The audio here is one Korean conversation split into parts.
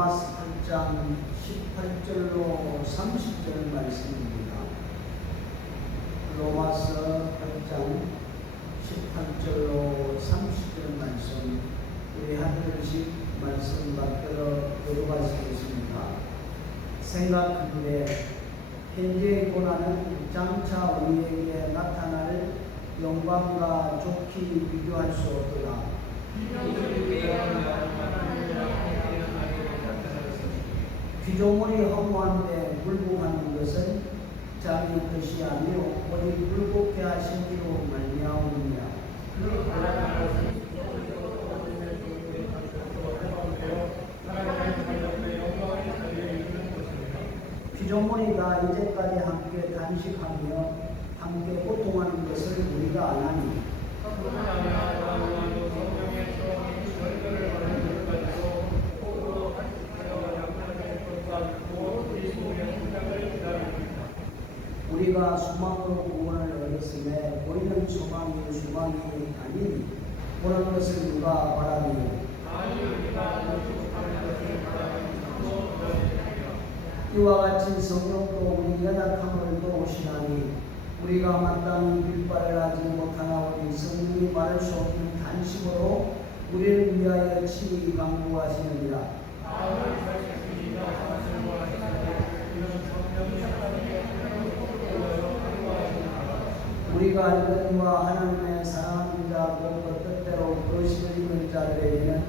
로마서 8장 18절로 30절 말씀입니다. 로마서 8장 18절로 30절 말씀, 우리 한 절씩 말씀 받들어 들어가시겠습니다. 생각하기에 현재의 고난은 장차 우리에게 나타날 영광과 좋게 비교할 수 없도다. 피조물이 허무한데 불복하는 것은 자기 뜻이 아니요 오직 불복케 하신 이로 말미암음이라. 피조물이 다 이제까지 함께 단식하며 함께 고통하는 것을 우리가 아나니 우리가 소망으로 구원을 얻었음에 보이는 소망이 소망이 아니니 보는 것을 누가 바라리요. 이와 같이 성령도 우리 연약함을 도우시나니 우리가 마땅히 빌바를 하지 못하나오니 성령이 말할 수 없는 단식으로 우리를 위하여 친히 강구하시느니라. 우리가 알거니와 하나님의 사랑하는 자 곧 뜻대로 그러시는 이는 자들에게는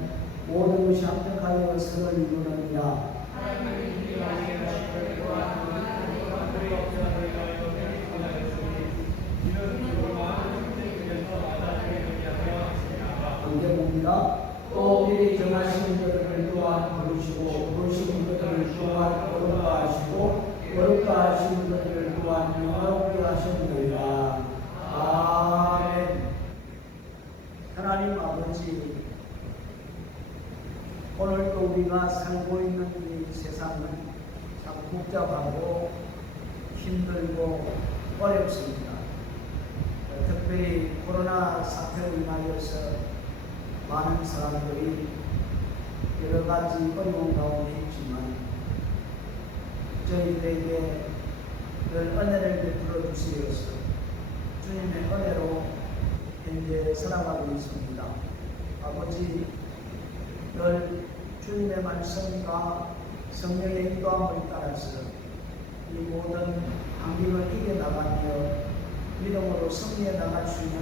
모든 것이 합력하여 선을 이루느니라. 봅니다. 또 미리 정하신 것들을 또한 부르시고 부르신 것들을 또한 거룩하 하시고 거룩하 하신 것들을 또한 영화롭게 하셨느니라. 아멘. 하나님 아버지, 오늘도 우리가 살고 있는 이 세상은 참 복잡하고 힘들고 어렵습니다. 특별히 코로나 사태로 인하여서 많은 사람들이 여러 가지 어려운 가운데 있지만 저희들에게 늘 은혜를 베풀어 주시어서 주님의 은혜로 현재 살아가고 있습니다. 아버지, 늘 주님의 말씀과 성령의 인도함을 따라서 이 모든 환경을 이겨나가며 믿음으로 승리해 나갈 수 있는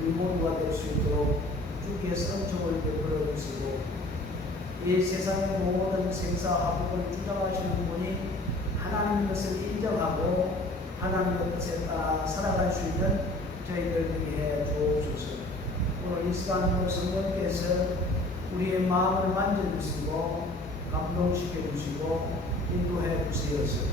우리 모두가 될 수 있도록 주께서 은총을 베풀어 주시고 이 세상의 모든 생사화복을 주장하시는 분이 하나님의 것을 인정하고 하나님의 뜻에 따라 살아갈 수 있는 저희들 되게 해 주옵소서. 오늘 이 시간으로 성령께서 우리의 마음을 만져주시고 감동시켜 주시고 인도해 주시어서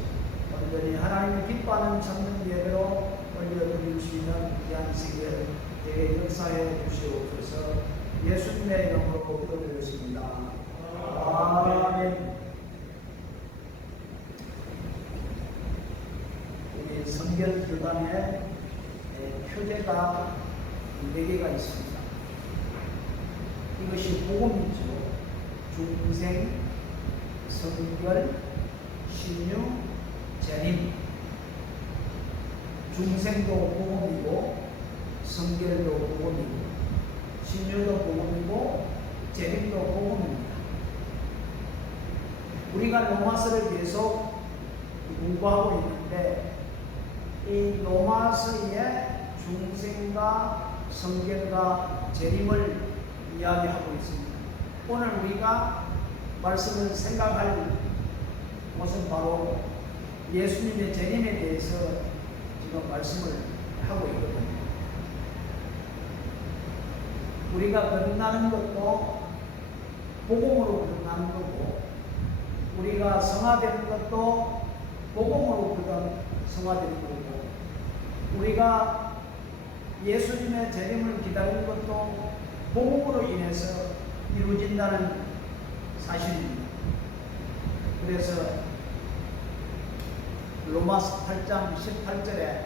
온전히 하나님의 기뻐하는 참된 예배로 올려드릴 수 있는 귀한 시기를 되게 역사해 주시옵소서. 예수님의 이름으로 기도드렸습니다. 아멘. 우리 성결 교단에 표제가 4개가 있습니다. 이것이 복음이죠. 중생, 성결, 신유, 재림. 중생도 복음이고 성결도 복음이고 신유도 복음이고 재림도 복음입니다. 우리가 로마서를 계속 공부하고 있는데 이 로마서의 중생과 성결과 재림을 이야기하고 있습니다. 오늘 우리가 말씀을 생각할 것은 바로 예수님의 재림에 대해서 지금 말씀을 하고 있거든요. 우리가 거듭나는 것도 복음으로 거듭나는 거고 우리가 성화되는 것도 복음으로 성화되는 거고 우리가 예수님의 재림을 기다리는 것도 복음으로 인해서 이루어진다는 사실입니다. 그래서 로마서 8장 18절에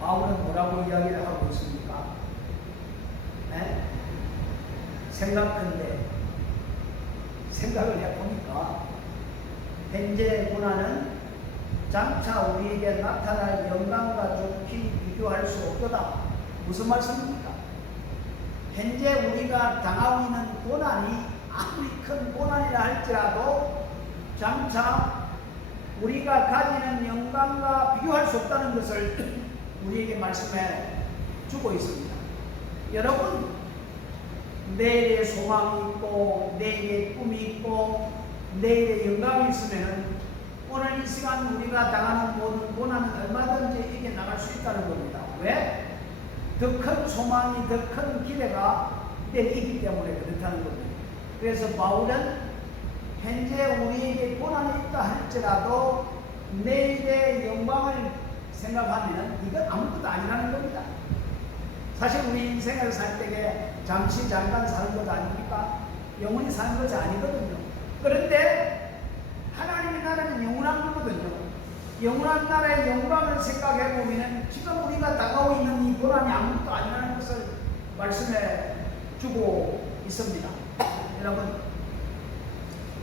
바울은 뭐라고 이야기를 하고 있습니까? 생각한데 생각을 해보니까 현재 고난은 장차 우리에게 나타날 영광과 좋게 비교할 수 없도다. 무슨 말씀입니까? 현재 우리가 당하고 있는 고난이 아무리 큰 고난이라 할지라도 장차 우리가 가지는 영광과 비교할 수 없다는 것을 우리에게 말씀해 주고 있습니다. 여러분, 내일의 소망이 있고 내일의 꿈이 있고 내일의 영광이 있으면 오늘 이 시간 우리가 당하는 모든 고난은 얼마든지 이겨나갈 수 있다는 겁니다. 왜? 더 큰 소망이, 더 큰 기대가 내게 있기 때문에 그렇다는 겁니다. 그래서 바울은 현재 우리에게 고난이 있다 할지라도 내일의 영광을 생각하면 이건 아무것도 아니라는 겁니다. 사실 우리 인생을 살 때에 잠시 잠깐 사는 것 아닙니까? 영원히 사는 것이 아니거든요. 그런데 하나님의 나라는 영원한 거거든요. 영원한 나라의 영광을 생각해 보면 지금 우리가 다가오고 있는 이 고난이 아무것도 아니라는 것을 말씀해 주고 있습니다. 여러분,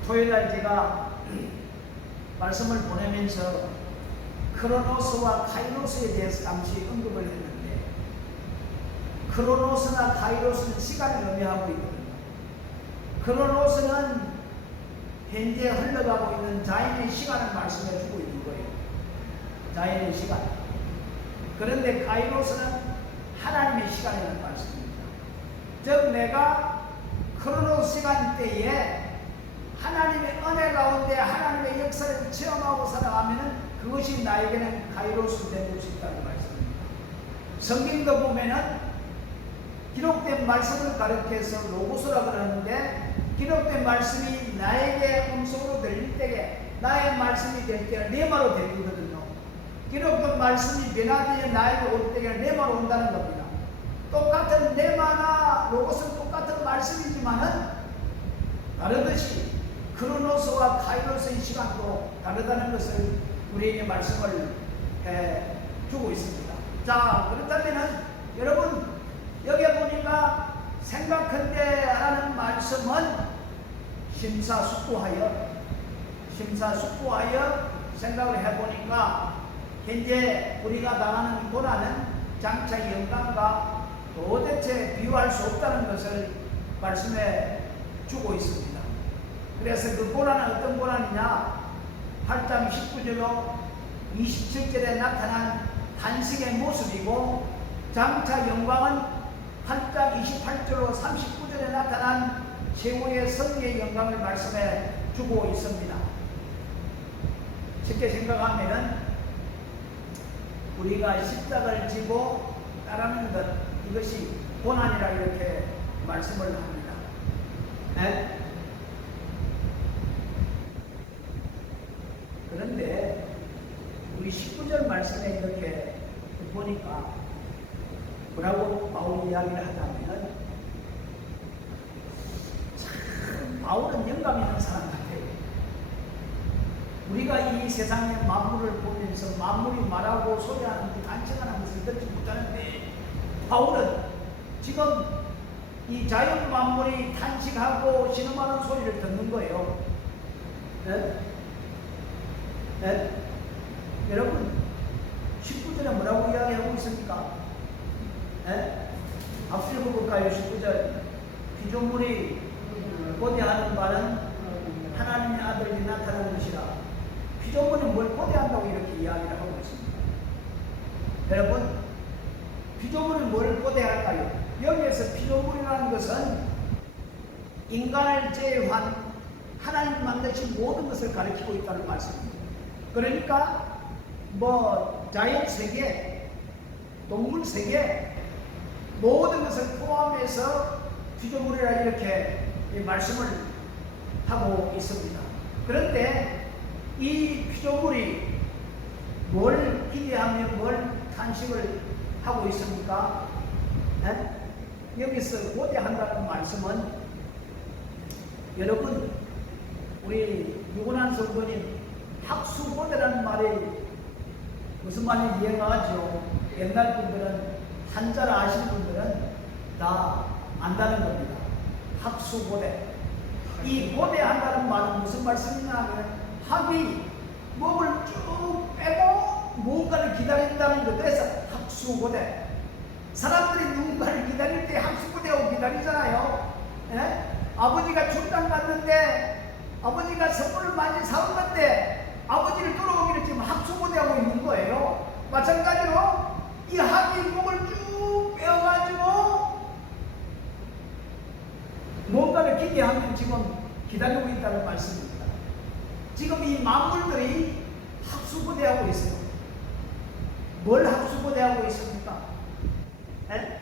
토요일날 제가 말씀을 보내면서 크로노스와 카이로스에 대해서 잠시 언급을 했는데, 크로노스나 카이로스는 시간을 의미하고 있거든요. 크로노스는 현재 흘러가고 있는 자연의 시간을 말씀해 주고 있는 거예요. 자연의 시간. 그런데 카이로스는 하나님의 시간이라는 말씀입니다. 즉 내가 크로노스 시간 때에 하나님의 은혜 가운데 하나님의 역사를 체험하고 살아가면 그것이 나에게는 카이로스 될 수 있다는 말씀입니다. 성경도 보면은 기록된 말씀을 가르쳐서 로고스라 그러는데, 기록된 말씀이 나에게 음성으로 들릴 때에 나의 말씀이 될 때는 레마로 들리거든요. 기록된 말씀이 변화되어 나에게 올 때에 레마로 온다는 겁니다. 똑같은 레마나 로고스는 똑같은 말씀이지만은 다르듯이 크로노스와 카이로스의 시간도 다르다는 것을 우리에게 말씀을 주고 있습니다. 자, 그렇다면 여러분, 여기 보니까 생각한데 하는 말씀은 심사숙고하여 생각을 해보니까 현재 우리가 당하는 고난은 장차 영광과 도대체 비교할 수 없다는 것을 말씀해 주고 있습니다. 그래서 그 고난은 어떤 고난이냐? 8장 19절로 27절에 나타난 탄식의 모습이고, 장차 영광은 8장 28절로 39절에 나타난 최후의 승리의 영광을 말씀해 주고 있습니다. 쉽게 생각하면 우리가 십자가를 지고 따르는 것, 이것이 고난이라 이렇게 말씀을 합니다. 네? 그런데 우리 19절 말씀에 이렇게 보니까 뭐라고 바울이 이야기를 하냐면, 참 바울은 영감 있는 사람 같아요. 우리가 이 세상의 만물을 보면서 만물이 말하고 소리하는 그 단청하는 것을 듣지 못하는데, 바울은 지금 이 자연 만물이 탄식하고 신음하는 소리를 듣는 거예요. 네? 네? 여러분, 19절에 뭐라고 이야기하고 있습니까? 네? 앞서 읽어볼까요? 19절. 피조물이 고대하는 바는 하나님의 아들이 나타나는 것이라. 피조물이 뭘 고대한다고 이렇게 이야기를 하고 있습니다. 여러분, 피조물이 뭘 고대할까요? 여기에서 피조물이라는 것은 인간을 제외한 하나님 만드신 모든 것을 가리키고 있다는 말씀입니다. 그러니까 자연 세계, 동물 세계, 모든 것을 포함해서 피조물이라 이렇게 말씀을 하고 있습니다. 그런데 이 피조물이 뭘 기대하며 뭘 탄식을 하고 있습니까? 네? 여기서 고대한다는 말씀은, 여러분, 우리 유고난 성도님 학수고대라는 말이 무슨 말인지 이해가죠? 옛날 분들은, 한자를 아시는 분들은 다 안다는 겁니다. 학수고대. 이 고대한다는 말은 무슨 말씀이냐 하면 학이 목을 쭉 빼고 무언가를 기다린다는 것. 그래서 학수고대. 사람들이 누군가를 기다릴 때 학수고대하고 기다리잖아요. 예? 아버지가 출장 갔는데 아버지가 선물을 많이 사왔는데 아버지를 돌아오기를 지금 학수고대하고 있는 거예요. 마찬가지로 이 학이 목을 쭉 빼어가지고 뭔가를 기대하면 지금 기다리고 있다는 말씀입니다. 지금 이 만물들이 학수고대하고 있어요. 뭘 학수고대하고 있습니까? 에?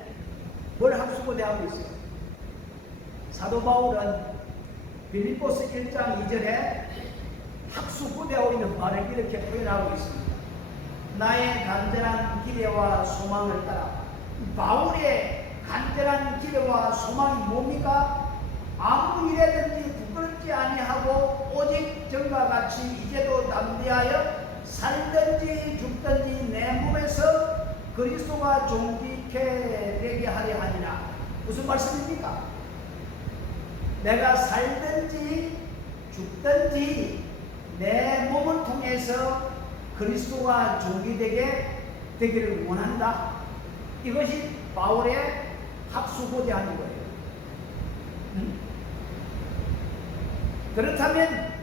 뭘 학수고대하고 있어요? 사도 바울은 빌립보서 1장 2절에 학수고대하고 있는 말을 이렇게 표현하고 있습니다. 나의 간절한 기대와 소망을 따라. 바울의 간절한 기대와 소망이 뭡니까? 아무 일에든지 부끄럽지 아니하고 오직 전과 같이 이제도 담대하여 살든지 죽든지 내 몸에서 그리스도가 존귀케 되게 하려 하니라. 무슨 말씀입니까? 내가 살든지 죽든지 내 몸을 통해서 그리스도가 존귀되게 되기를 원한다. 이것이 바울의 학수고대하는 거예요. 그렇다면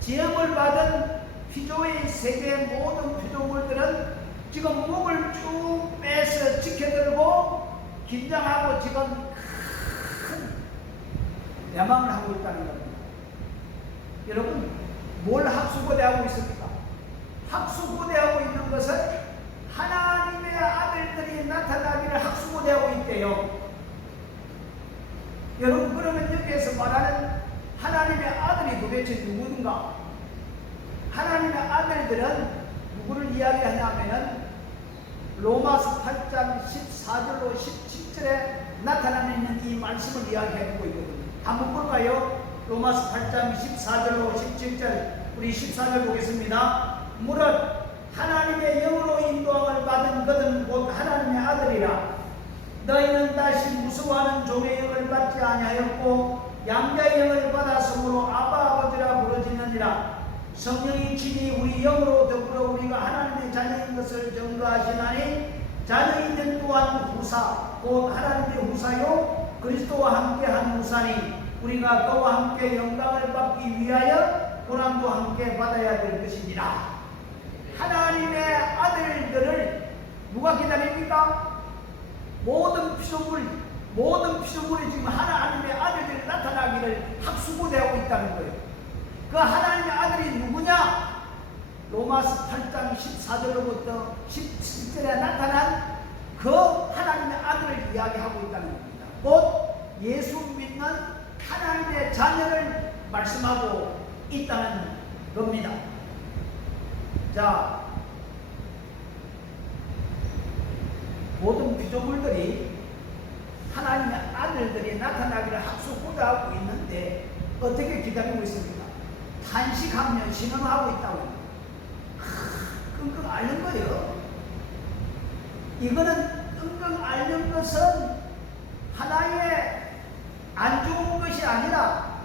지음을 받은 피조의 세계의 모든 피조물들은 지금 목을 쭉 빼서 지켜들고 긴장하고 지금 큰 야망을 하고 있다는 겁니다. 여러분, 뭘 학수고대하고 있습니까? 학수고대하고 있는 것은 하나님의 아들들이 나타나기를 학수고대하고 있대요. 여러분, 그러면 여기에서 말하는 하나님의 아들이 도대체 누구인가? 하나님의 아들들은 누구를 이야기하냐면은 로마서 8장 14절로 17절에 나타나 있는 이 말씀을 이야기하고 있거든요. 한번 볼까요? 로마서 8장 14절로 17절, 우리 14절 보겠습니다. 무릇 하나님의 영으로 인도함을 받은 그들은 곧 하나님의 아들이라. 너희는 다시 무서워하는 종의 영을 받지 아니하였고 양자의 영을 받았으므로 아바 아버지라 부르짖느니라. 성령이 친히 우리 영으로 더불어 우리가 하나님의 자녀인 것을 증거하시나니 자녀인 된 또한 후사 곧 하나님의 후사요 그리스도와 함께한 후사니 우리가 그와 함께 영광을 받기 위하여 고난도 함께 받아야 될 것이니라. 하나님의 아들들을 누가 기다립니까? 모든 피조물이 지금 하나님의 아들들이 나타나기를 학수고대하고 있다는 거예요. 그 하나님의 아들이 누구냐? 로마서 8장 14절로부터 17절에 나타난 그 하나님의 아들을 이야기하고 있다는 겁니다. 곧 예수 믿는 하나님의 자녀를 말씀하고 있다는 겁니다. 자, 모든 피조물들이 하나님의 아들들이 나타나기를 학수고대하고 있는데 어떻게 기다리고 있습니까? 탄식하며 신음하고 있다고. 끙끙 앓는 거예요. 이거는 끙끙 앓는 것은 하나의 안 좋은 것이 아니라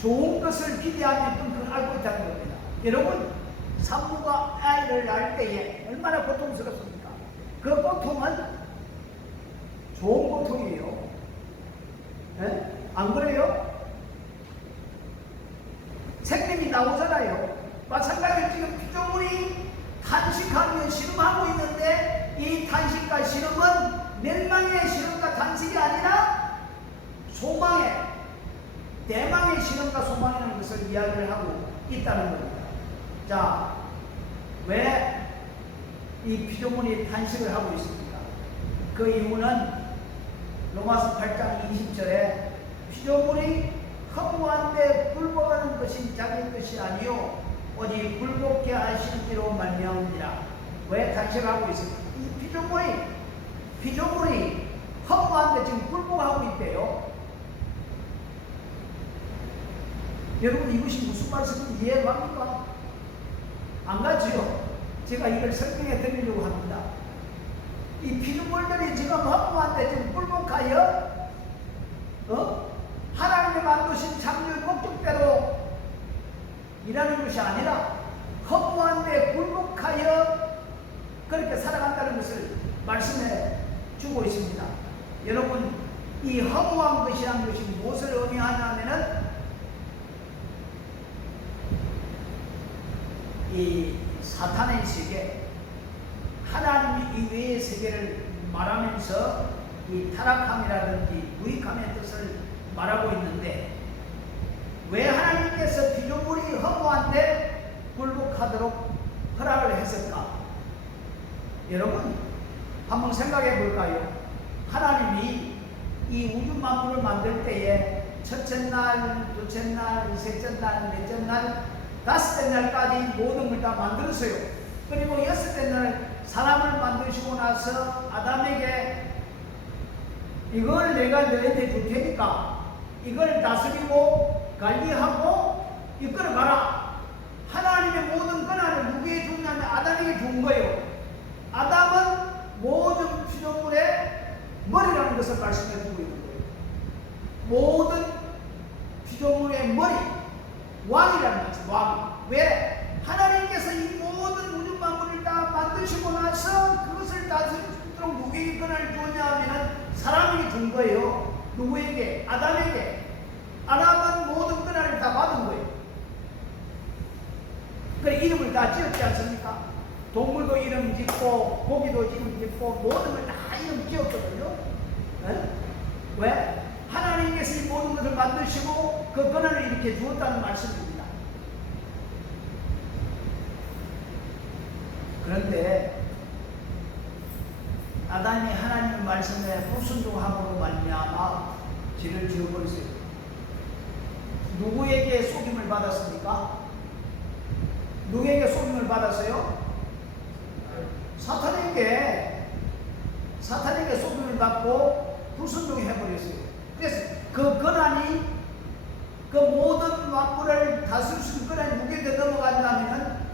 좋은 것을 기대하며 끙끙 앓고 있다는 겁니다. 여러분, 산모가 아이를 낳을 때에 얼마나 고통스럽습니까? 그 고통은 좋은 고통이에요. 네? 안 그래요? 생명이 나오잖아요. 마찬가지로 지금 피조물이 탄식하며 신음하고 있는데 이 탄식과 신음은 멸망의 신음과 탄식이 아니라 소망의, 대망의 신음과 소망이라는 것을 이야기를 하고 있다는 겁니다. 자, 왜 이 피조물이 탄식을 하고 있습니까? 그 이유는 로마서 8장 20절에 피조물이 허무한데 굴복하는 것이 자기 것이 아니요 오직 굴복케 하시기로 말미암으니라. 왜 탄식하고 있습니까? 이 피조물이 허무한데 지금 굴복하고 있대요. 여러분, 이것이 무슨 말씀인지 이해갑니까? 안 가지요. 제가 이걸 설명해 드리려고 합니다. 이 피조물들이 지금 허무한데 지금 굴복하여 하나님이 만드신 창조의 목적대로 일하는 것이 아니라 허무한 데 굴복하여 그렇게 살아간다는 것을 말씀해 주고 있습니다. 여러분, 이 허무한 것이란 것이 무엇을 의미하냐면은 이 사탄의 세계, 하나님 이외의 세계를 말하면서 이 타락함이라든지 무익함의 뜻을 말하고 있는데, 왜 하나님께서 피조물이 허무한데 굴복하도록 허락을 했을까? 여러분, 한번 생각해 볼까요? 하나님이 이 우주 만물을 만들 때에 첫째 날, 둘째 날, 셋째 날, 넷째 날, 다섯째 날까지 모든 걸 다 만들었어요. 그리고 여섯째 날 사람을 만드시고 나서 아담에게 이걸 내가 너희한테 줄 테니까 이걸 다스리고 관리하고 이끌어 가라. 하나님의 모든 권한을 누구에게 줬냐면 아담에게 준 거예요. 아담은 모든 피조물의 머리라는 것을 말씀해 주고 있는 거예요. 모든 피조물의 머리, 왕이라는 거죠. 왕. 왜? 하나님께서 이 모든 우주 만물을 다 만드시고 나서 그것을 다스릴 수 있도록 누구에게 권한을 주었냐 하면 사람에게 준 거예요. 누구에게? 아담에게. 아담은 모든 권한을 다 받은 거예요. 그래, 이름을 다 지었지 않습니까? 동물도 이름 짓고 고기도 이름 짓고 모든 걸 다 이름 지었거든요. 네? 왜? 하나님께서 이 모든 것을 만드시고 그 권한을 이렇게 주었다는 말씀입니다. 그런데 아담이 하나님의 말씀에 불순종함으로 말미암아 죄를 지어버렸어요. 누구에게 속임을 받았습니까? 누구에게 속임을 받았어요? 사탄에게 속임을 받고 불순종해버렸어요. 그래서 그 권한이, 그 모든 만물을 다스릴 수 있는 권한이 누구에게 넘어갔냐면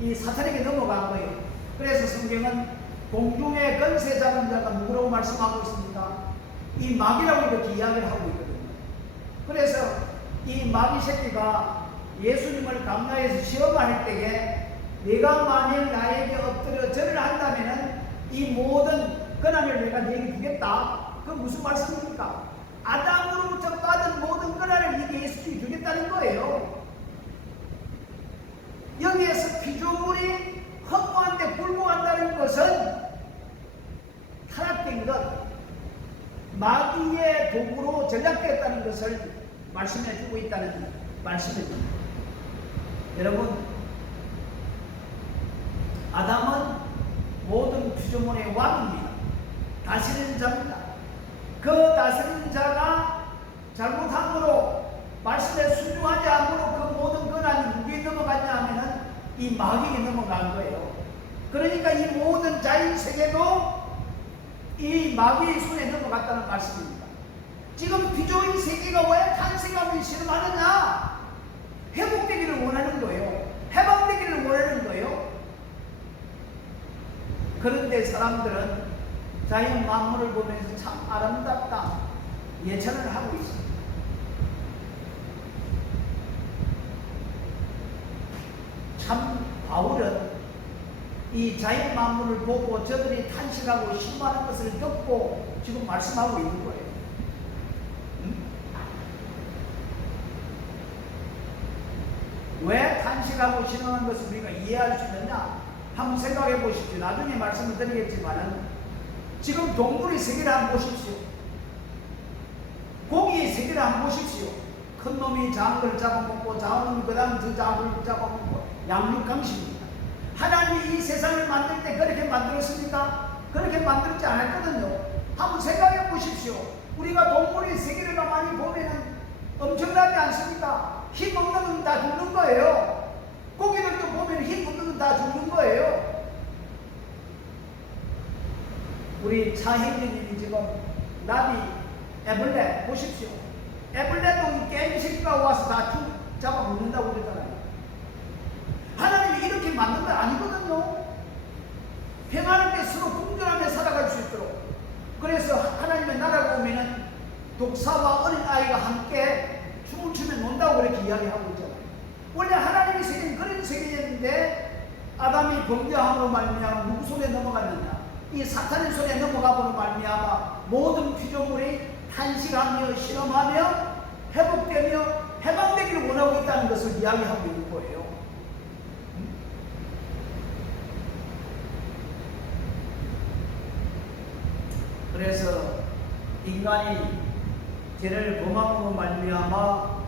이 사탄에게 넘어간 거예요. 그래서 성경은 공중의 권세 잡은 자가 누구라고 말씀하고 있습니까? 이 마귀라고 이렇게 이야기를 하고 있거든요. 그래서 이 마귀 새끼가 예수님을 강가에서 시험할 때에 네가 만일 나에게 엎드려 절을 한다면은 이 모든 권한을 내가 네게 주겠다. 그 무슨 말씀입니까? 아담으로부터 받은 모든 권한을 네게 예수님이 주겠다는 거예요. 여기에서 피조물이 허무한데 불복한다는 것은 타락된 것, 마귀의 도구로 전략되었다는 것을 말씀해 주고 있다는 말씀입니다. 여러분, 아담은 모든 피조물의 왕입니다. 다스리는 자입니다. 그 다스리는 자가 잘못함으로 말씀에 순종하지 않으므로 그 모든 권한이 누구에 넘어갔냐 하면은 이 마귀에게 넘어간 거예요. 그러니까 이 모든 자연 세계도 이 마귀의 손에 넘어갔다는 말씀입니다. 지금 피조의 세계가 왜 탄생하기 싫어하느냐? 회복되기를 원하는 거예요. 해방되기를 원하는 거예요. 그런데 사람들은 자연 만물을 보면서 참 아름답다 예찬을 하고 있습니다. 참 바울은 이 자연 만물을 보고 저들이 탄식하고 신고하는 것을 듣고 지금 말씀하고 있는 거예요. 왜 탄식하고 신고하는 것을 우리가 이해할 수 있느냐? 한번 생각해 보십시오. 나중에 말씀을 드리겠지만은 지금 동물의 세계를 한번 보십시오. 고기의 세계를 한번 보십시오. 큰 놈이 작은 걸 잡아먹고 작은 놈이 그 다음 더 작은 걸 잡아먹고 양육강식입니다. 하나님이 이 세상을 만들 때 그렇게 만들었습니까? 그렇게 만들지 않았거든요. 한번 생각해 보십시오. 우리가 동물의 세계를 가만히 보면은 엄청나지 않습니까? 힘 없는 건 다 죽는 거예요. 고기들도 보면 힘 없는 건 다 죽는 거예요. 우리 차혜진님이 지금 나비 애벌레 보십시오. 애벌레도 깨미새끼가 와서 다 잡아먹는다고 그러잖아요. 하나님이 이렇게 만든 건 아니거든요. 평안하게 서로 공존하며 살아갈 수 있도록. 그래서 하나님의 나라가 오면은 독사와 어린아이가 함께 춤을 추며 논다고 그렇게 이야기하고 있잖아요. 원래 하나님의 세계는 그런 세계였는데 아담이 범죄함으로 말미암아 누구 손에 넘어갔느냐? 이 사탄의 손에 넘어가므로 말미암아 모든 피조물이 탄식하며 실험하며 회복되며 해방되기를 원하고 있다는 것을 이야기하고 있는 거예요. 그래서 인간이 죄를 범함으로 말미암아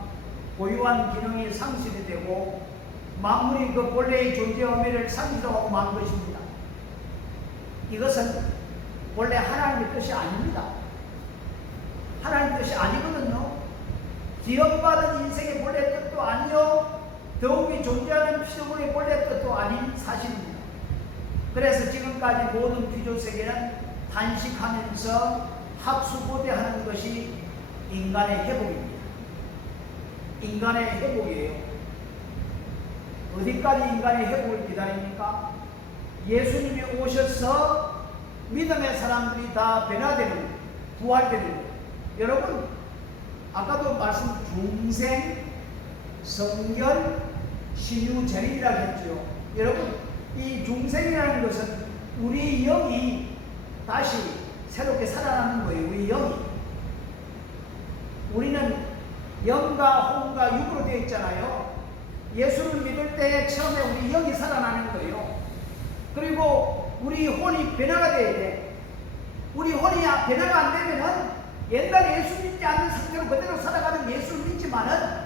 고유한 기능이 상실이 되고 만물이 그 본래의 존재 의미를 상실하고 만 것입니다. 이것은 원래 하나님의 뜻이 아닙니다. 하나님의 뜻이 아니거든요. 기업받은 인생의 본래 뜻도 아니요 더욱이 존재하는 피조물의 본래 뜻도 아닌 사실입니다. 그래서 지금까지 모든 피조세계는 단식하면서 학수고대하는 것이 인간의 회복입니다. 인간의 회복이에요. 어디까지 인간의 회복을 기다립니까? 예수님이 오셔서 믿음의 사람들이 다 변화되는, 부활되는 거예요. 여러분, 아까도 말씀 중생, 성결, 신유재림이라고 했죠. 여러분, 이 중생이라는 것은 우리 영이 다시 새롭게 살아나는 거예요. 우리 영이. 우리는 영과 혼과 육으로 되어 있잖아요. 예수를 믿을 때 처음에 우리 영이 살아나는 거예요. 그리고 우리 혼이 변화가 돼야 돼. 우리 혼이 변화가 안 되면은 옛날 예수 믿지 않는 상태로 그대로 살아가는 예수를 믿지만은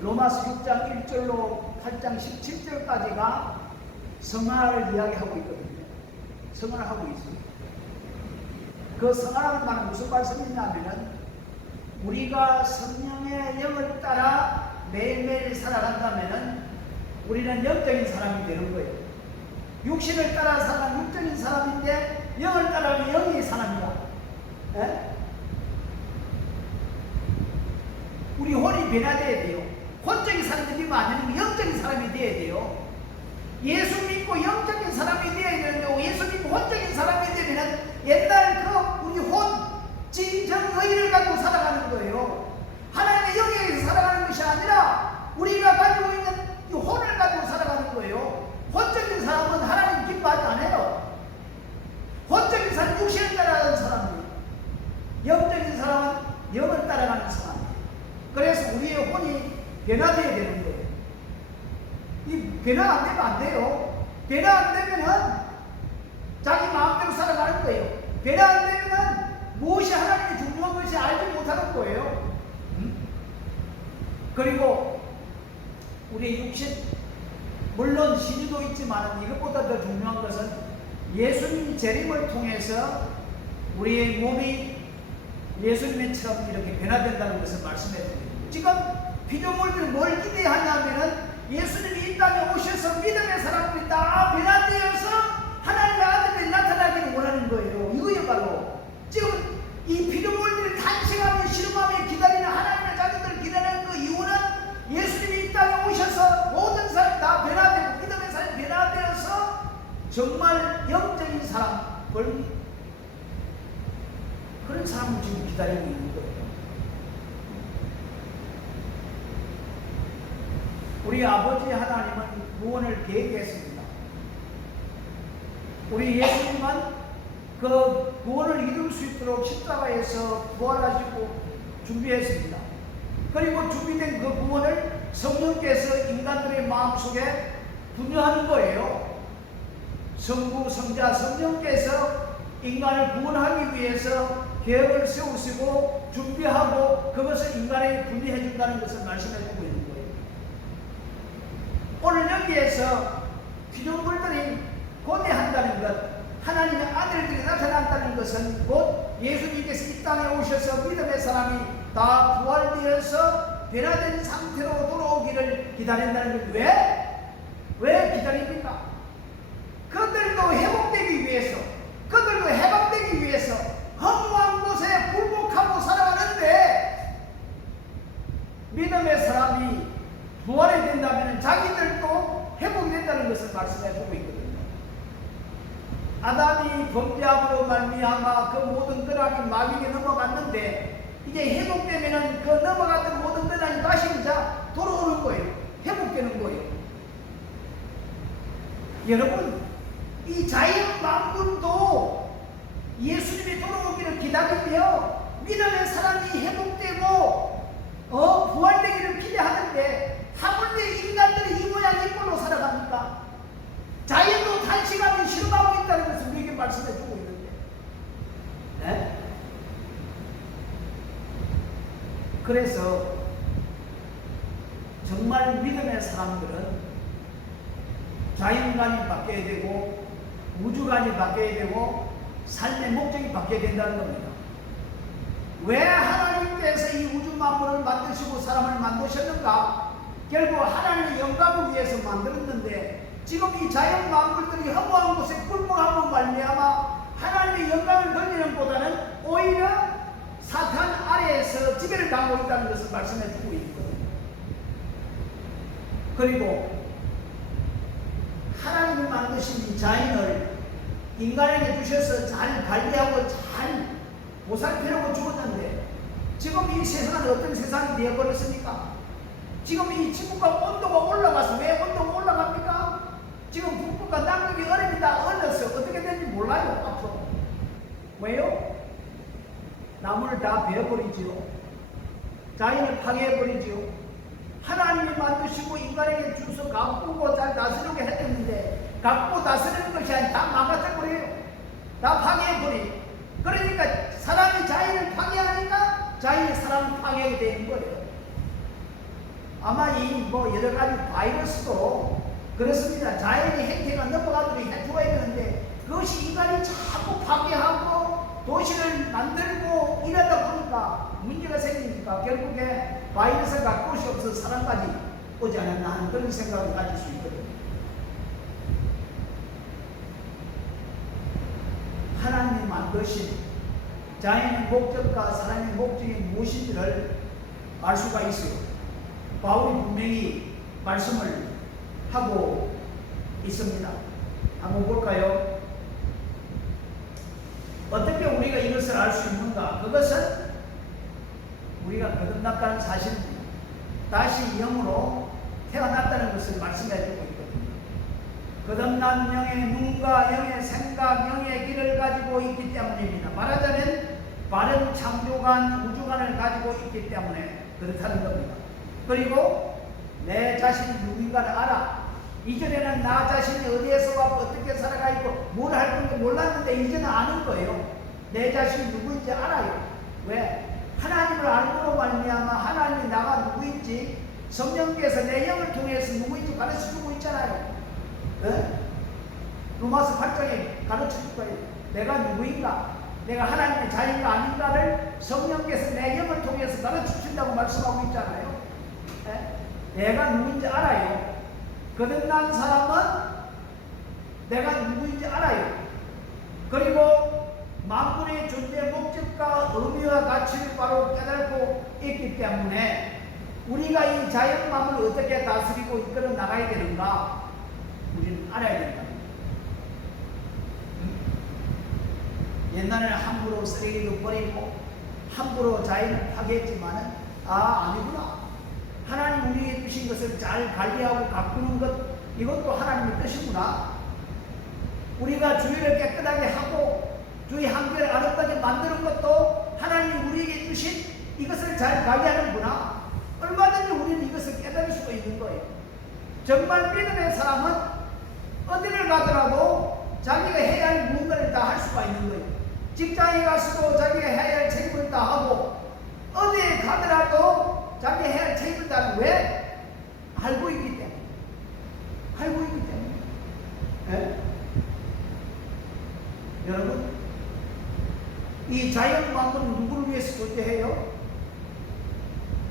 로마서 6장 1절로 8장 17절까지가 성화를 이야기하고 있거든요. 성화를 하고 있습니다. 그 성화라는 말은 무슨 말씀이냐면은 우리가 성령의 영을 따라 매일매일 살아간다면은 우리는 영적인 사람이 되는 거예요. 육신을 따라 살아가는 육적인 사람인데 영을 따라가는 영의 사람이다. 우리 혼이 변화돼야 돼요. 혼적인 사람이 아니면 영적인 사람이 되어야 돼요. 예수 믿고 영적인 사람이 되어야 되는데 예수 믿고 혼적인 사람이 되면 옛날 그 우리 혼, 진정의를 가지고 살아가는 거예요. 하나님의 영에 살아가는 것이 아니라 우리가 가지고 있는 이 혼을 가지고 살아가는 거예요. 혼적인 사람은 하나님 기뻐하지 않아요. 혼적인 사람은 육신을 따라가는 사람이에요. 영적인 사람은 영을 따라가는 사람이에요. 그래서 우리의 혼이 변화되어야 되는 거예요. 이 변화 안 되면 안 돼요. 변화 안 되면은 자기 마음대로 살아가는 거예요. 변화 안 되면은 무엇이 하나님의 중요한 것이 알지 못하는 거예요. 그리고 우리 육신, 물론 신유도 있지만 이것보다 더 중요한 것은 예수님 재림을 통해서 우리의 몸이 예수님처럼 이렇게 변화된다는 것을 말씀해 드립니다. 지금 피조물들이 뭘 기대하냐면은 예수님이 이 땅에 오셔서 믿음의 사람들이 다 변화되어서 하나님의 아들들이 나타나기를 원하는 거예요. 이거예요. 바로 지금 이 피조물들이 탄식하며 실험하며 기다리는 하나님의 자녀들을 기다리는 그 이유는 예수님이 이 땅에 오셔서 모든 사람이 다 변화되고 믿음의 사람이 변화되어서 정말 영적인 사람, 그런 사람을 지금 기다리고 있는 거예요. 우리 아버지 하나님은 구원을 계획했습니다. 우리 예수님은 그 구원을 이룰 수 있도록 십자가에서 부활하시고 준비했습니다. 그리고 준비된 그 구원을 성령께서 인간들의 마음속에 분유하는 거예요. 성부, 성자, 성령께서 인간을 구원하기 위해서 계획을 세우시고 준비하고 그것을 인간에게 분리해 준다는 것을 말씀해 주고 있는 거예요. 오늘 여기에서 피조물들이 고대한다는 것, 하나님의 아들들이 나타난다는 것은 곧 예수님께서 이 땅에 오셔서 믿음의 사람이 다 부활되어서 변화된 상태로 돌아오기를 기다린다는 것. 왜 기다립니까? 그들도 회복되기 위해서, 그들도 해방되기 위해서 허무한 곳에 굴복하고 살아가는데 믿음의 사람이 부활이 된다면 자기들도 회복이 된다는 것을 말씀해 주고 있거든요. 아담이 범죄함으로 말미암아 그 모든 끈악이 마귀에게 넘어갔는데 이제 회복되면은 그 넘어갔던 모든 끈악이 다시 이제 돌아오는 거예요. 회복되는 거예요. 여러분, 이 자연 만물도 예수님이 돌아오기를 기다리며 믿음의 사람이 회복되고 부활되기를 기대하는데 하물며 인간들이 이 모양 이 꼴로 살아갑니까? 자연도 단시간에 실험하고 있다는 것을 우리에게 말씀해 주고 있는데, 네? 그래서 정말 믿음의 사람들은 자연관이 바뀌어야 되고 우주관이 바뀌어야 되고 삶의 목적이 바뀌어야 된다는 겁니다. 왜 하나님께서 이 우주 만물을 만드시고 사람을 만드셨는가? 결국 하나님의 영광을 위해서 만들었는데 지금 이 자연 만물들이 허무한 곳에 꿀먹함으로 말미암아 하나님의 영광을 돌리는 보다는 오히려 사탄 아래에서 지배를 당하고 있다는 것을 말씀해 주고 있거든요. 그리고 하나님이 만드신 이 자연을 인간에게 주셔서 잘 관리하고 잘 보살피려고 주었는데 지금 이 세상은 어떤 세상이 되어버렸습니까? 지금 이 지구가 온도가 올라가서 왜 온도가 올라갑니까? 지금 북극과 남극이 얼음이 다 얼어서 어떻게 되는지 몰라요. 앞으로 왜요? 나무를 다 베어버리지요. 자연을 파괴해버리지요. 하나님이 만드시고 인간에게 주서 가꾸고 잘 다스리게 했는데 가꾸고 다스리는 것이 아니라 다 망가져버려요. 다 파괴해버려요. 그러니까 사람이 자연을 파괴하니까 자연이 사람을 파괴하게 되는 거예요. 아마 이 여러 가지 바이러스도 그렇습니다. 자연의 행태가 넘어가도록 해줘야 되는데 그것이 인간이 자꾸 파괴하고 도시를 만들고 이러다 보니까 문제가 생기니까 결국에 바이러스가 곳이 없어서 사람까지 오지 않았나 하는 그런 생각을 가질 수 있거든요. 하나님이 만드신 자연의 목적과 사람의 목적이 무엇인지를 알 수가 있어요. 바울이 분명히 말씀을 하고 있습니다. 한번 볼까요? 어떻게 우리가 이것을 알 수 있는가? 그것은 우리가 거듭났다는 사실입니다. 다시 영으로 태어났다는 것을 말씀해주고 있거든요. 거듭난 영의 눈과 영의 생각, 영의 길을 가지고 있기 때문입니다. 말하자면 바른 창조관, 우주관을 가지고 있기 때문에 그렇다는 겁니다. 그리고 내 자신이 누구인가를 알아. 이전에는 나 자신이 어디에서 왔고 어떻게 살아가 있고 뭘 할 건지 몰랐는데 이제는 아는 거예요. 내 자신이 누구인지 알아요. 왜? 하나님을 알고 말미암아 하나님이 나가 누구인지 성령께서 내 영을 통해서 누구인지 가르쳐주고 있잖아요. 네? 로마서 8장에 가르쳐줄 거예요. 내가 누구인가? 내가 하나님의 자녀인가 아닌가를 성령께서 내 영을 통해서 가르쳐준다고 말씀하고 있잖아요. 네? 내가 누구인지 알아요. 거듭난 사람은 내가 누구인지 알아요. 그리고 만물의 존재 목적과 의미와 가치를 바로 깨닫고 있기 때문에 우리가 이 자연 만물을 어떻게 다스리고 이끌어 나가야 되는가 우리는 알아야 된다. 옛날에는 함부로 쓰레기도 버리고 함부로 자연을 파괴했지만은 아니구나. 하나님 우리에게 주신 것을 잘 관리하고 가꾸는 것, 이것도 하나님의 뜻이구나. 우리가 주위를 깨끗하게 하고 주위 환경을 아름답게 만드는 것도 하나님이 우리에게 주신 이것을 잘 관리하는구나. 얼마든지 우리는 이것을 깨달을 수가 있는 거예요. 정말 믿음의 사람은 어디를 가더라도 자기가 해야 할 무언가를 다 할 수가 있는 거예요. 직장에 가서도 자기가 해야 할 책임을 다 하고 어디에 가더라도 자기 해야 할 책임을 다 왜? 알고 있기 때문에. 알고 있기 때문에. 네? 여러분, 이 자연 만물은 누구를 위해서 존재해요?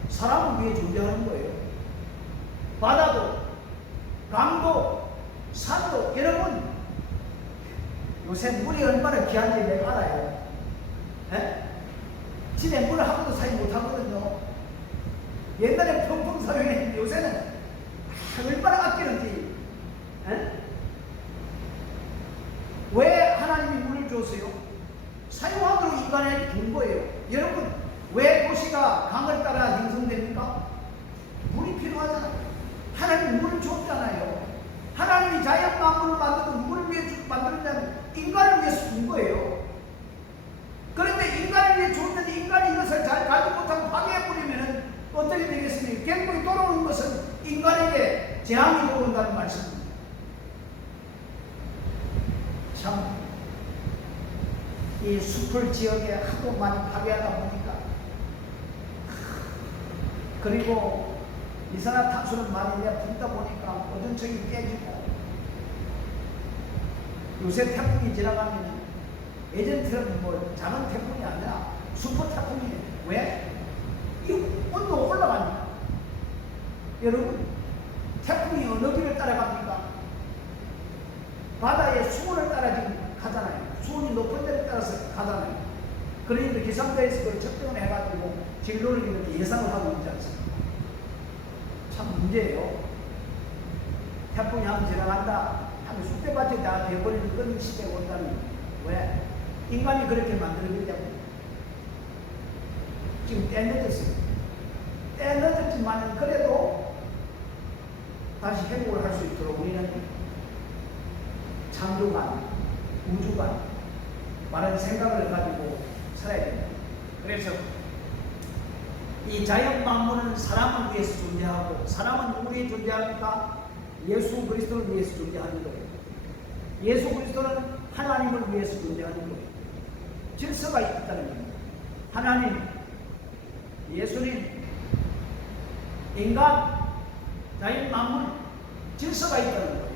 사람을 위해 존재하는 거예요. 바다도, 강도, 산도. 여러분, 요새 물이 얼마나 귀한지 내가 알아요. 네? 집에 물을 한 번도 사지 못하거든요. 옛날에 펑펑 사용했는데 요새는 얼마나 아끼는지. 에? 왜 하나님이 물을 줬어요? 사용하도록 인간에게 준 거예요. 여러분, 왜 도시가 강을 따라 형성됩니까? 물이 필요하잖아요. 하나님이 물을 줬잖아요. 하나님이 자연 만물을 만들고 물을 위해 만들었냐면 인간을 위해서 준 거예요. 그런데 인간을 위해 줬는데 인간이 이것을 잘 가지 못하고 파괴해버리면 어떻게 되겠습니까? 결국에 돌아오는 것은 인간에게 재앙이 돌아온다는 말씀입니다. 참, 이 숲을 지역에 하도 많이 파괴하다 보니까, 그리고 이산화탄소를 많이 내뿜다 보니까 오존층이 깨지고, 요새 태풍이 지나가면 예전처럼 뭐 작은 태풍이 아니라 슈퍼 태풍이에요. 왜? 이 온도가 올라가니까. 여러분, 태풍이 어느 길을 따라갑니까? 바다의 수온을 따라 지금 가잖아요. 수온이 높은 데를 따라서 가잖아요. 그러니까 기상대에서 그걸 측정을 해가지고 진로를 이렇게 예상을 하고 있지 않습니까? 참 문제예요. 태풍이 한번 지나간다 하면 쑥대밭이 다 되어버리는 그런 시대가 온다는. 왜? 인간이 그렇게 만들어졌기 때문에. 지금 때 늦었어요. 때 늦었지만 그래도 다시 회복을 할 수 있도록 우리는 창조관, 우주관, 많은 생각을 가지고 살아야 됩니다. 그래서 이 자연 만물은 사람을 위해서 존재하고, 사람은 누구에 존재합니까? 예수 그리스도를 위해서 존재하는 거예요. 예수 그리스도는 하나님을 위해서 존재하는 거예요. 질서가 있다는 겁니다. 하나님, 예수님, 인간, 자연 만물, 질서가 있다는 거예요.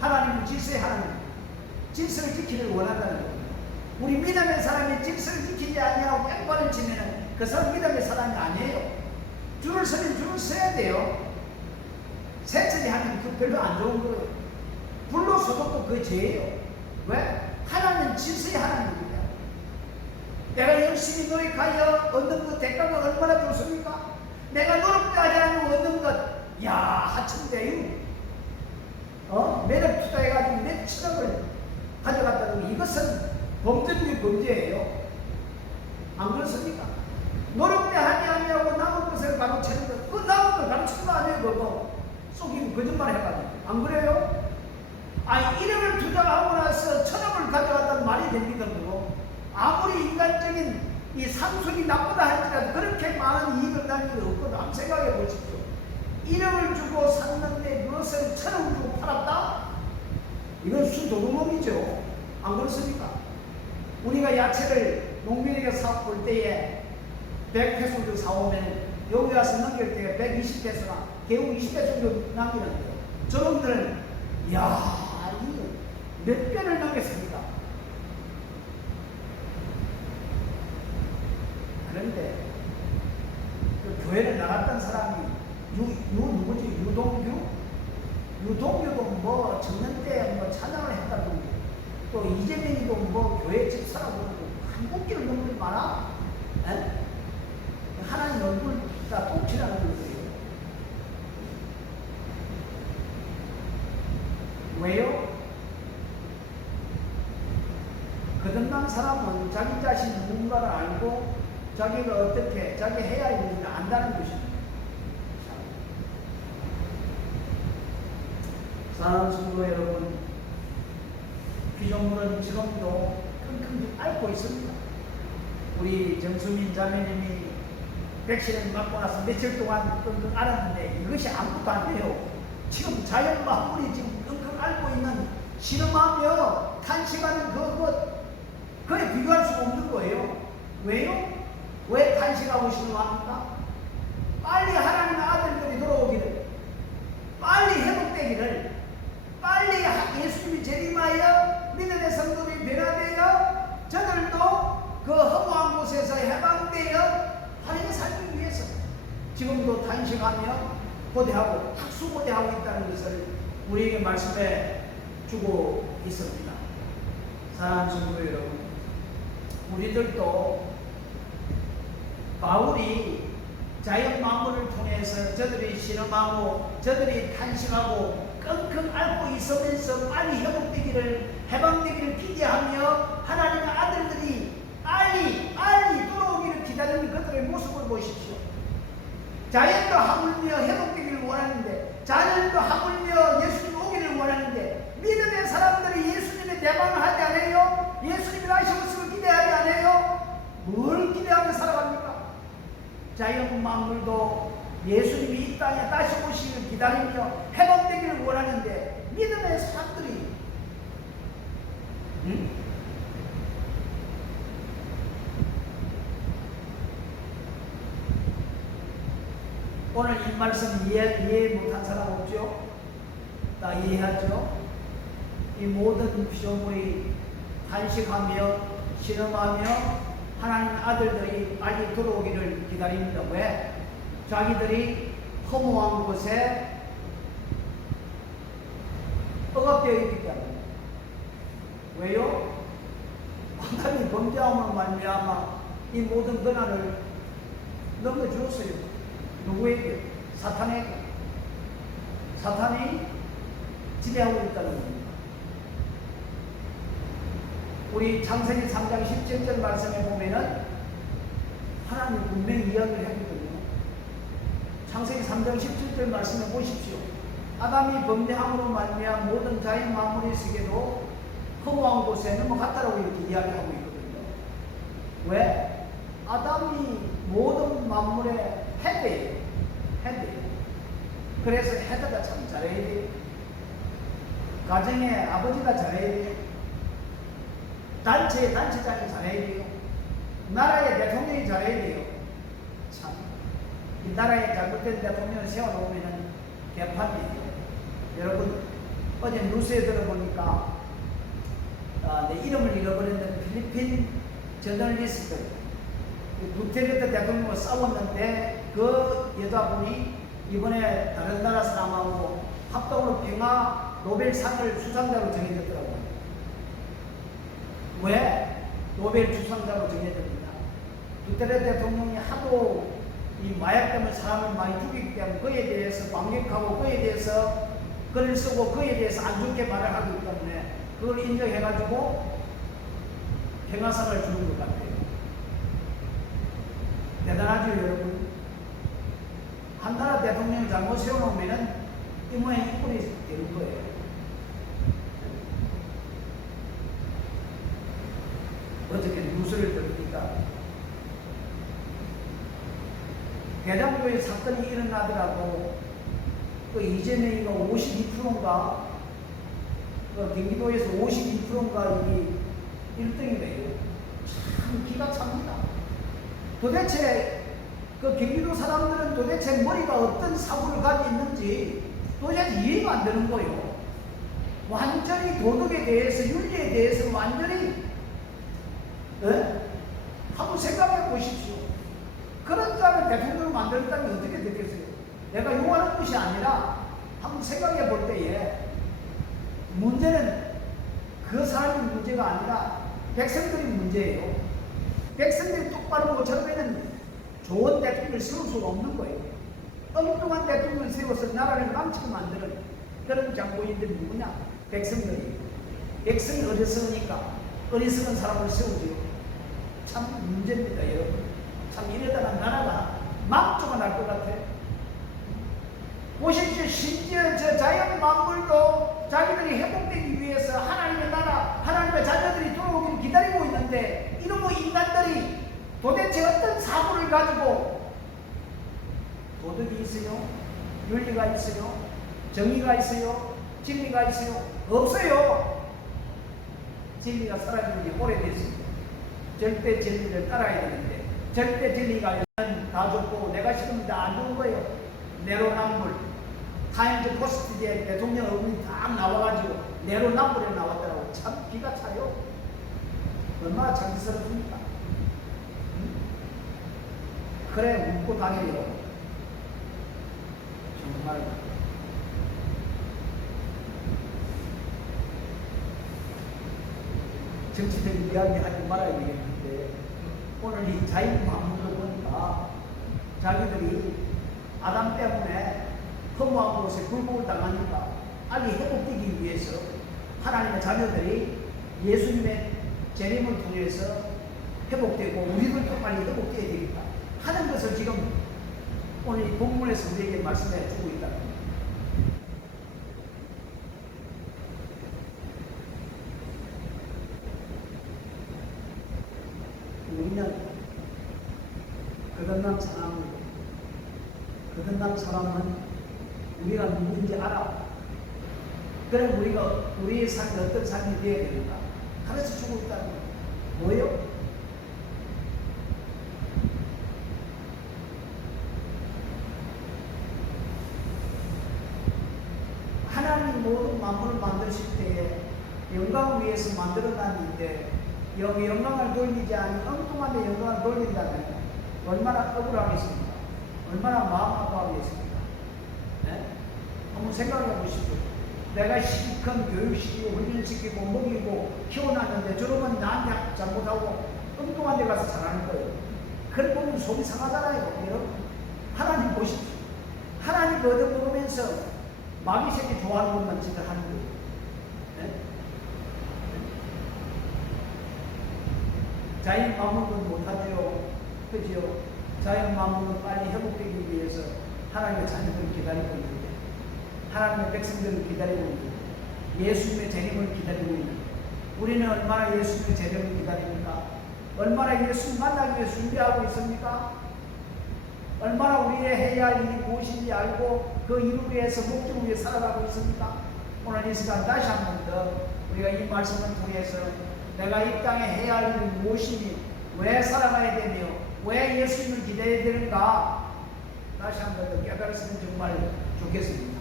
하나님은 질서의 하나님, 질서를 지키기를 원한다는 겁니다. 우리 믿음의 사람이 질서를 지키지 아니하고 뺑판을 치면 그 사람 믿음의 사람이 아니에요. 줄을 서면 줄을 서야 돼요. 세천이 하면 그 별로 안 좋은 거예요. 불로서도 그 죄예요. 왜? 하나님은 질서의 하나님입니다. 내가 열심히 노력하여 얻는 것 대가가 얼마나 좋습니까? 내가 노력도 하지 않으면 얻는 것, 야, 하천대유. 매력 투자해가지고 내 치력을 가져갔다는 이것은 범죄적인 범죄예요. 안 그렇습니까? 노력도 하지 않냐고 남은 것을 가로채는 것, 그 남은 걸 가로채는 거 아니에요, 그거. 속이고 거짓말 해가지고. 안 그래요? 아니, 1억을 투자하고 나서 1,000억을 가져갔다는 말이 됩니까, 그거? 아무리 인간적인 이 상속이 나쁘다 할지라도 그렇게 많은 이익을 날 일은 없거든. 한번 생각해 보십시오. 1억을 주고 샀는데 그것을 1,000억을 주고 팔았다? 이건 수도둑놈이죠. 안 그렇습니까? 우리가 야채를 농민에게 사올 때에 100페소를 사오면 여기 와서 넘길 때 120페소나 개우 20페소 정도 남기는데요. 저놈들은 이야, 이거 몇 배를 넘겼습니까? 그런데 그 교회를 나갔던 사람이 누구지? 유동규? 유동규도 뭐 청년때 뭐 찬양을 했다고, 또 이재명이도 뭐 교회 집사라고 그러고 한국기를 넘길 많아? 에? 하나님 얼굴 다 똥칠하는 거예요. 왜요? 거듭난 사람은 자기 자신 누군가를 알고 자기가 어떻게 자기 해야 할 일을 안다는 것입니다. 사랑하는 성도 여러분, 피조물은 지금도 끙끙 앓고 있습니다. 우리 정수민 자매님이 백신을 맞고 나서 며칠 동안 끙끙 앓았는데 이것이 아무것도 안 돼요. 지금 자연 만물이 지금 끙끙 앓고 있는 신음하며 탄식하는 그에 비교할 수 없는 거예요. 왜요? 왜 탄식하고 신음합니까? 빨리 하나님의 아들들이 돌아오기를, 빨리 회복되기를, 빨리 예수님이 재림하여 믿음의 성도들이 변화되어 저들도 그 허무한 곳에서 해방되어 하나님의 살기 위해서 지금도 탄식하며 고대하고 학수고대하고 있다는 것을 우리에게 말씀해 주고 있습니다. 사랑하는 성도 여러분, 우리들도 바울이 자연 만물을 통해서 저들이 신음하고 저들이 탄식하고 끙끙 앓고 있으면서 빨리 회복되기를 해방되기를 기대하며 하나님의 아들들이 빨리 돌아오기를 기다리는 그들의 모습을 보십시오. 자연도 하물며 회복되기를 원하는데, 자연도 하물며 예수님 오기를 원하는데, 믿음의 사람들이 예수님의 대방을 하지 않아요? 예수님이 다시 오심을 기대하지 않아요? 뭘 기대하며 살아갑니까? 자연 만물도 예수님이 이 땅에 다시 오시기를 기다리며 회복되기를 원하는데, 믿음의 사람들이 오늘 이 말씀 이해 못한 사람 없죠? 다 이해하죠? 이 모든 피조물이 탄식하며 신음하며 하나님 아들들이 빨리 들어오기를 기다립니다. 왜? 자기들이 허무한 곳에 억압되어 있기 때문에. 왜요? 하나님이 범죄함으로 말미암아 이 모든 권한을 넘겨주었어요. 누구에게? 사탄에게. 사탄이 지배하고 있다는 겁니다. 우리 창세기 3장 17절 말씀에 보면은 하나님이 분명히 이야기를 했거든요. 창세기 3장 17절 말씀에 보십시오. 아담이 범죄함으로 말미암아 모든 자연 만물이 쓰게도 허무한 곳에 넘어갔다라고 이렇게 이야기하고 있거든요. 왜? 아담이 모든 만물의 헤드예요. 그래서 헤드가 참 잘해야 돼요. 가정의 아버지가 잘해야 돼요. 단체의 단체장이 잘해야 돼요. 나라의 대통령이 잘해야 돼요. 참, 이 나라에 잘못된 대통령을 세워놓으면 개판이에요. 여러분, 어제 뉴스에 들어보니까 내 이름을 잃어버렸는데 필리핀 저널리스트 두테르테 대통령과 싸웠는데 그 여자분이 이번에 다른 나라 사람하고 합동으로 평화 노벨상을 수상자로 정해졌더라고요. 왜 노벨 수상자로 정해집니다? 두테르테 대통령이 하도 이 마약 때문에 사람을 많이 죽이기 때문에 그에 대해서 반격하고 그에 대해서 글을 쓰고 그에 대해서 안 좋게 말을 하기 때문에 그걸 인정해가지고 평화상을 주는 것 같아요. 대단하죠, 여러분? 한 나라 대통령이 잘못 세워놓으면 이 모양 이 꼴이 되는 거예요. 어저께 뉴스를 들으니까 대장교회 사건이 일어나더라도 그 이재명이가 52%인가 그 경기도에서 52%인가 이게 1등이래요. 참 기가 찹니다. 도대체 그 경기도 사람들은 도대체 머리가 어떤 사고를 가지고 있는지 도대체 이해가 안 되는 거예요. 완전히 도덕에 대해서 윤리에 대해서 완전히 한번 생각해 보십시오. 그런 자를 대통령을 만들었다면 어떻게 됐겠어요? 내가 용하는 것이 아니라 한번 생각해 볼 때에 문제는 그 사람의 문제가 아니라 백성들이 문제예요. 백성들이 똑바로 못 차리면 좋은 대통령을 세울 수가 없는 거예요. 엉뚱한 대통령을 세워서 나라를 망치게 만드는 그런 장본인들이 누구냐? 백성들이. 백성이 어리석으니까 어리석은 사람을 세우지요. 참 문제입니다, 여러분. 참 이러다가 나라가 망조가 날 것 같아요. 보십시오. 심지어 저 자연 만물도 자기들이 회복되기 위해서 하나님의 나라, 하나님의 자녀들이 돌아오기를 기다리고 있는데 이러고 인간들이 도대체 어떤 사고를 가지고 도덕이 있어요? 윤리가 있어요? 정의가 있어요? 진리가 있어요? 없어요. 진리가 사라진 지 오래됐습니다. 절대 진리를 따라야 되는데 절대 진리가 다 좋고 내가 지금 다 안 좋은 거예요. 내로남불 타임즈 포스트에 대통령 얼굴이 딱 나와가지고 내로남불에 나왔더라고. 참 기가 차요. 얼마나 창피스럽습니까? 그래 웃고 다녀요. 정말 정치적인 이야기 하지 말아야 되겠는데 오늘 이 자연 만물을 보니까 자기들이 아담 때문에 허무한 곳에 굴복을 당하니까 빨리 회복되기 위해서 하나님의 자녀들이 예수님의 재림을 통해서 회복되고 우리들도 빨리 회복되어야 되겠다 하는 것을 지금 오늘 이 본문에서 우리에게 말씀해 주고 있다. 우리는 거듭난 사람은 우리가 누구인지 알아. 그럼 우리가 우리의 삶이 어떤 삶이 되어야 되는가? 가르쳐 주고 있다는 거예요. 뭐예요? 하나님 모든 만물을 만드실 때에 영광을 위해서 만들어놨는데 영광을 돌리지 않은 엉뚱한 데 영광을 돌린다면 얼마나 억울하겠습니까? 얼마나 마음 아파하겠습니까? 네? 한번 생각해 보십시오. 내가 시키건 교육시키고 훈련시키고 먹이고 키워놨는데 저러면 나한테 잘못하고 엉뚱한 데 가서 잘하는 거예요. 그걸 보면 속이 상하잖아요. 여러분 하나님 보십시오. 하나님 얻어먹으면서 마귀 새끼 좋아하는 것만 진짜 하는 거예요. 네? 자연 만물은 못하죠. 그죠? 자연 만물은 빨리 회복되기 위해서 하나님의 자녀들을 기다리고 있는데, 하나님의 백성들을 기다리고 있는데, 예수님의 재림을 기다리고 있는데, 우리는 얼마나 예수님의 재림을 기다립니까? 얼마나 예수님 만나기 위해 준비하고 있습니까? 얼마나 우리의 해야 할 일이 무엇인지 알고 그 일을 위해서 목적을 위해 살아가고 있습니까? 오늘 이 시간 다시 한 번 더 우리가 이 말씀을 통해서 내가 이 땅에 해야 할 일이 무엇이니, 왜 살아가야 되며, 왜 예수님을 기다려야 되는가, 다시 한 번 더 깨달았으면 정말 좋겠습니다.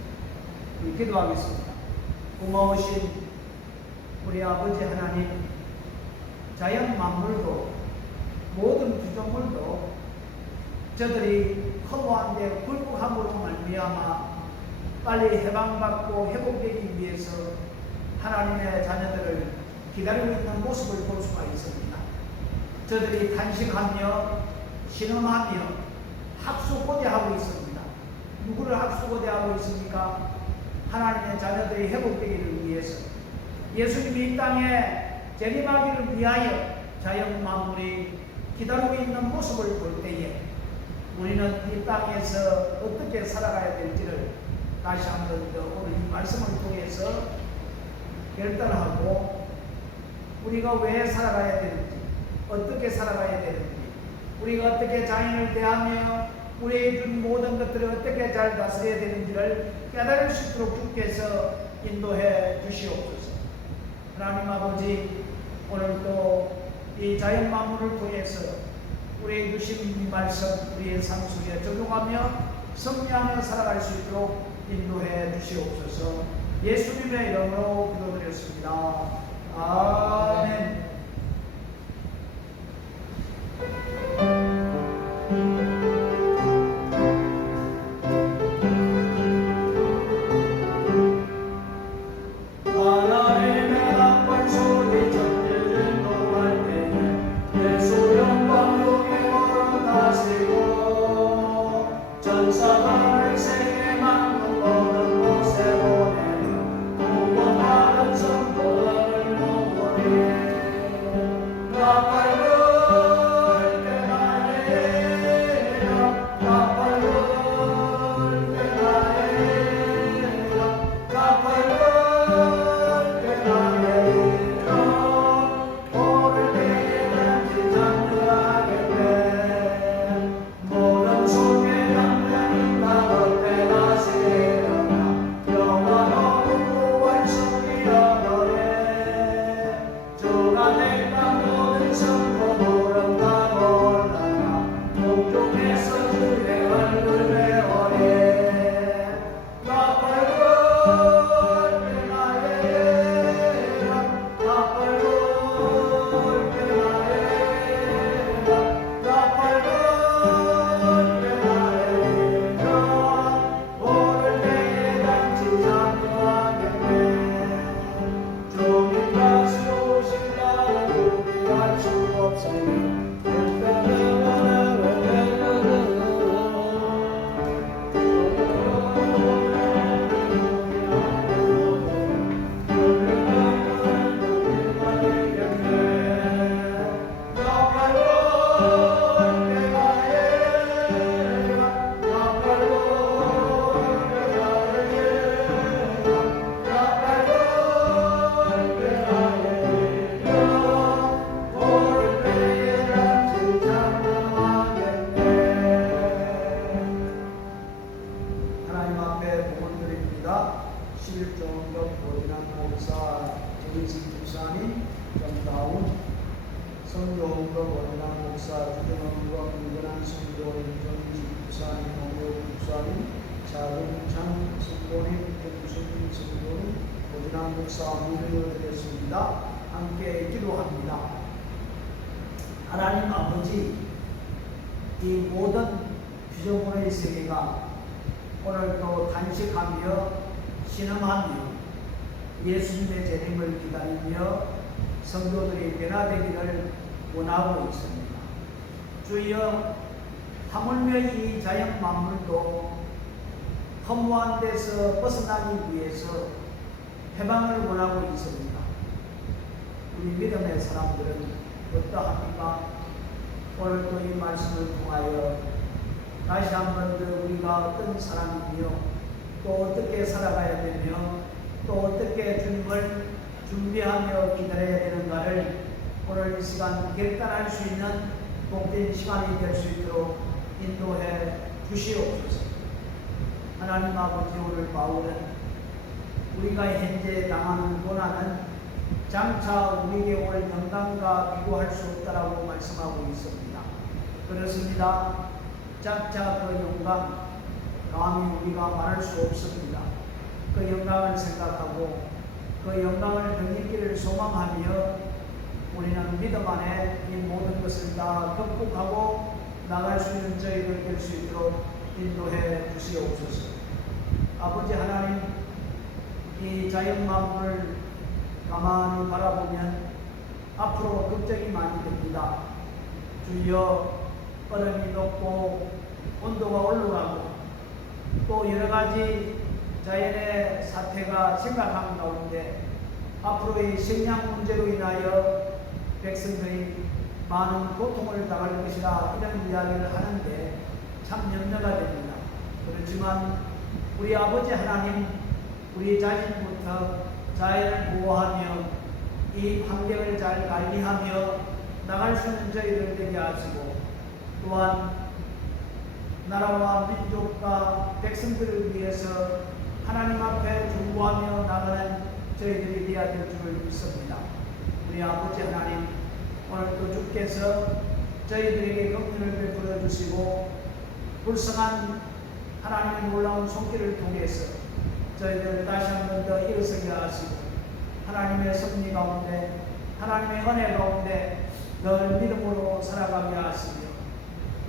우리 기도하겠습니다. 고마우신 우리 아버지 하나님, 자연 만물도 모든 구조물도 저들이 허무한데 불국함으로 말미암아 빨리 해방받고 회복되기 위해서 하나님의 자녀들을 기다리고 있는 모습을 볼 수가 있습니다. 저들이 탄식하며 신음하며 학수고대하고 있습니다. 누구를 학수고대하고 있습니까? 하나님의 자녀들이 회복되기를 위해서, 예수님이 이 땅에 재림하기를 위하여 자연 만물이 기다리고 있는 모습을 볼 때에 우리는 이 땅에서 어떻게 살아가야 될지를 다시 한 번 더 오늘 이 말씀을 통해서 결단하고, 우리가 왜 살아가야 되는지, 어떻게 살아가야 되는지, 우리가 어떻게 자연을 대하며 우리의 준 모든 것들을 어떻게 잘 다스려야 되는지를 깨달을 수 있도록 주께서 인도해 주시옵소서. 하나님 아버지, 오늘 또 이 자연 만물을 통해서 우리의 주신 이 말씀 우리의 삶 속에 적용하며 승리하며 살아갈 수 있도록 인도해 주시옵소서. 예수님의 이름으로 기도드렸습니다. 아멘. 나 목사님, 오묘 목사님, 자동창 성도님, 김수민 성도님, 고진환 목사 문의드렸습니다. 함께 기도합니다. 하나님 아버지, 이 모든 피조물의 세계가 오늘도 단식하며 신음하며 예수님의 재림을 기다리며 성도들이 변화되기를 원하고 있습니다. 주여, 하물며 이 자연 만물도 허무한 데서 벗어나기 위해서 해방을 원하고 있습니다. 우리 믿음의 사람들은 어떠합니까? 오늘도 이 말씀을 통하여 다시 한 번 더 우리가 어떤 사람이며 또 어떻게 살아가야 되며 또 어떻게 주님을 준비하며 기다려야 되는가를 오늘 이 시간 결단할 수 있는 복된 시간이 될 수 있도록 인도해 주시옵소서. 하나님 아버지, 오늘 바울은 우리가 현재 당하는 고난은 장차 우리에게 올 영광과 비교할 수 없다라고 말씀하고 있습니다. 그렇습니다. 장차 그 영광 감히 우리가 말할 수 없습니다. 그 영광을 생각하고 그 영광을 누리기를 소망하며 우리는 믿음 안에 이 모든 것을 다 극복하고 나갈 수 있는 저희들 될 수 있도록 인도해 주시옵소서. 아버지 하나님, 이 자연 만물을 가만히 바라보면 앞으로 걱정이 많이 됩니다. 주여, 얼음이 녹고 온도가 올라가고 또 여러 가지 자연의 사태가 심각한 가운데 앞으로의 식량 문제로 인하여 백성들이 많은 고통을 당할 것이라 이런 이야기를 하는데 참 염려가 됩니다. 그렇지만 우리 아버지 하나님, 우리 자신부터 자연을 보호하며 이 환경을 잘 관리하며 나갈 수 있는 저희들 되게 하시고 또한 나라와 민족과 백성들을 위해서 하나님 앞에 중보하며 나가는 저희들이 되어야 될 줄을 믿습니다. 우리 아버지 하나님, 오늘도 주께서 저희들에게 긍휼을 베풀어 주시고 불쌍한 하나님의 놀라운 손길을 통해서 저희들을 다시 한 번 더 일어서게 하시고 하나님의 섭리 가운데 하나님의 은혜 가운데 늘 믿음으로 살아가게 하시며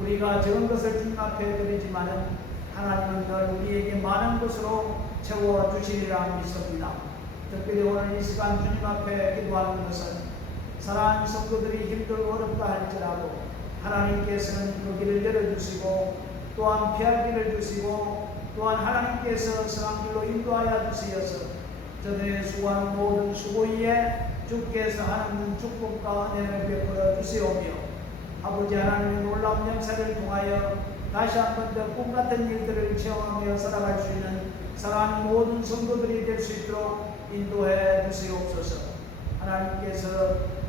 우리가 적은 것을 주님 앞에 드리지만은 하나님은 늘 우리에게 많은 것으로 채워주시리라 믿습니다. 특별히 오늘 이 시간 주님 앞에 기도하는 것은 사랑하는 성도들이 힘들고 어렵다 할지라도 하나님께서는 그 길을 열어주시고 또한 피할 길을 주시고 또한 하나님께서 선한 길로 인도하여 주시어서 저들의 수고하는 모든 수고 위에 주께서 하나님 축복과 은혜를 베풀어 주시오며 아버지 하나님의 놀라운 역사를 통하여 다시 한 번 더 꿈같은 일들을 체험하며 살아갈 수 있는 사랑하는 모든 성도들이 될 수 있도록 인도해 주시옵소서. 하나님께서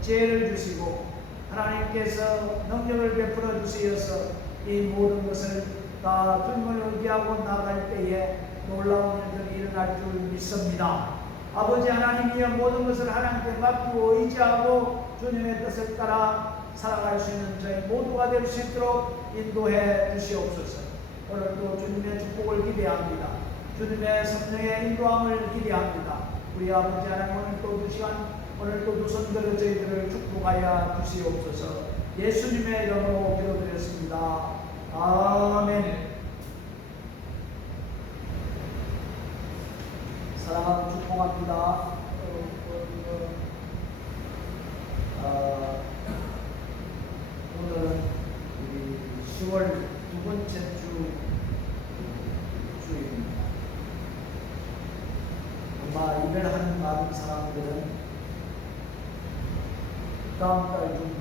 지혜를 주시고 하나님께서 능력을 베풀어 주시어서 이 모든 것을 다 주님을 의지하고 나갈 때에 놀라운 일들이 일어날 줄 믿습니다. 아버지 하나님이여 모든 것을 하나님께 맡기고 의지하고 주님의 뜻을 따라 살아갈 수 있는 저희 모두가 될 수 있도록 인도해 주시옵소서. 오늘도 주님의 축복을 기대합니다. 주님의 성령의 인도함을 기대합니다. 우리 아버지 하나님, 오늘도 두 시간, 오늘도 두 손들어 저희들을 축복하여 주시옵소서. 예수님의 이름으로 기도드렸습니다. 아멘. 사랑하고 축복합니다. 오늘은 우리 10월 두 번째 주입니다. 아마 이별하는 많은 사람들은 다음 달 좀